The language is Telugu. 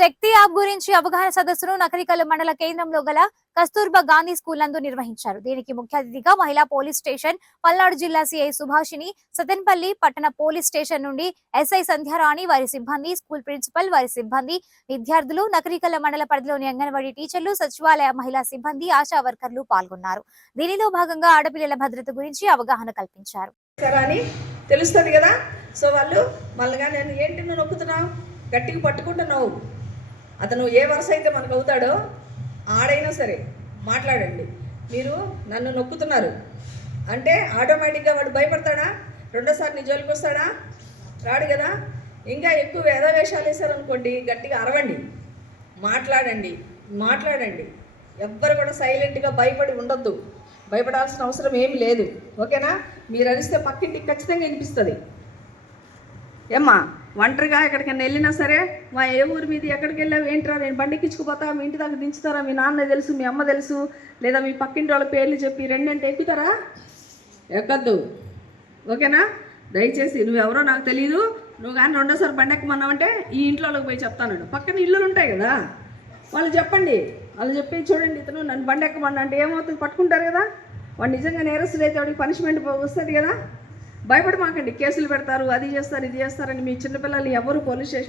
శక్తి యాప్ గురించి అవగాహన సదస్సును నకరికల్ మండల కేంద్రంలో గల కస్తూర్బా గాంధీ స్కూల్ నందు నిర్వహించారు. దీనికి ముఖ్య అతిథిగా మహిళా పోలీస్ స్టేషన్ పల్నాడు జిల్లా సిఐ సుభాషిణి, సతెన్పల్లి పట్టణ పోలీస్ స్టేషన్ నుండి ఎస్ఐ సంధ్యారాణి, వారి సిబ్బంది, స్కూల్ ప్రిన్సిపల్, వారి సిబ్బంది, విద్యార్థులు, నకరికల్ మండల పరిధిలోని అంగన్వాడీ టీచర్లు, సచివాలయ మహిళా సిబ్బంది, ఆశా వర్కర్లు పాల్గొన్నారు. దీనిలో భాగంగా ఆడపిల్లల భద్రత గురించి అవగాహన కల్పించారు. తెలుస్తుంది కదా. సో వాళ్ళు మళ్ళీ నేను ఏంటి నువ్వు నొక్కుతున్నావు, గట్టిగా పట్టుకుంటున్నావు, అతను ఏ వరుస అయితే మనకు అవుతాడో ఆడైనా సరే మాట్లాడండి. మీరు నన్ను నొక్కుతున్నారు అంటే ఆటోమేటిక్గా వాడు భయపడతాడా? రెండోసారి నీ జోలికి వస్తాడా? రాడు కదా. ఇంకా ఎక్కువ వేషాలు వేశారనుకోండి, గట్టిగా అరవండి, మాట్లాడండి. ఎవ్వరు కూడా సైలెంట్గా భయపడి ఉండొద్దు. భయపడాల్సిన అవసరం ఏమి లేదు. ఓకేనా? మీరు అరిస్తే పక్కింటికి ఖచ్చితంగా వినిపిస్తుంది. ఏమ్మా, ఒంటరిగా ఎక్కడికైనా వెళ్ళినా సరే, మా ఏ ఊరి మీద ఎక్కడికి వెళ్ళావు, ఏంట్రా, నేను బండికిచ్చుకుపోతా, మీ ఇంటి దగ్గర దించుతారా, మీ నాన్న తెలుసు, మీ అమ్మ తెలుసు, లేదా మీ పక్కింటి వాళ్ళ పేర్లు చెప్పి రెండంటే ఎక్కుతారా? ఎక్కద్దు. ఓకేనా? దయచేసి నువ్వెవరో నాకు తెలియదు, నువ్వు కానీ రెండోసారి బండి ఎక్కమన్నావంటే ఈ ఇంట్లో వాళ్ళకి పోయి చెప్తాను. పక్కన ఇల్లులు ఉంటాయి కదా, వాళ్ళు చెప్పండి. వాళ్ళు చెప్పి చూడండి, ఇతను నన్ను బండి ఎక్కమన్నా అంటే ఏమవుతుంది? పట్టుకుంటారు కదా. వాడు నిజంగా నేరస్తులు అయితే వాడికి పనిష్మెంట్ వస్తుంది కదా. భయపడమాకండి, కేసులు పెడతారు, అది చేస్తారు, ఇది చేస్తారని. మీ చిన్నపిల్లలు ఎవరు పోలీస్ స్టేషన్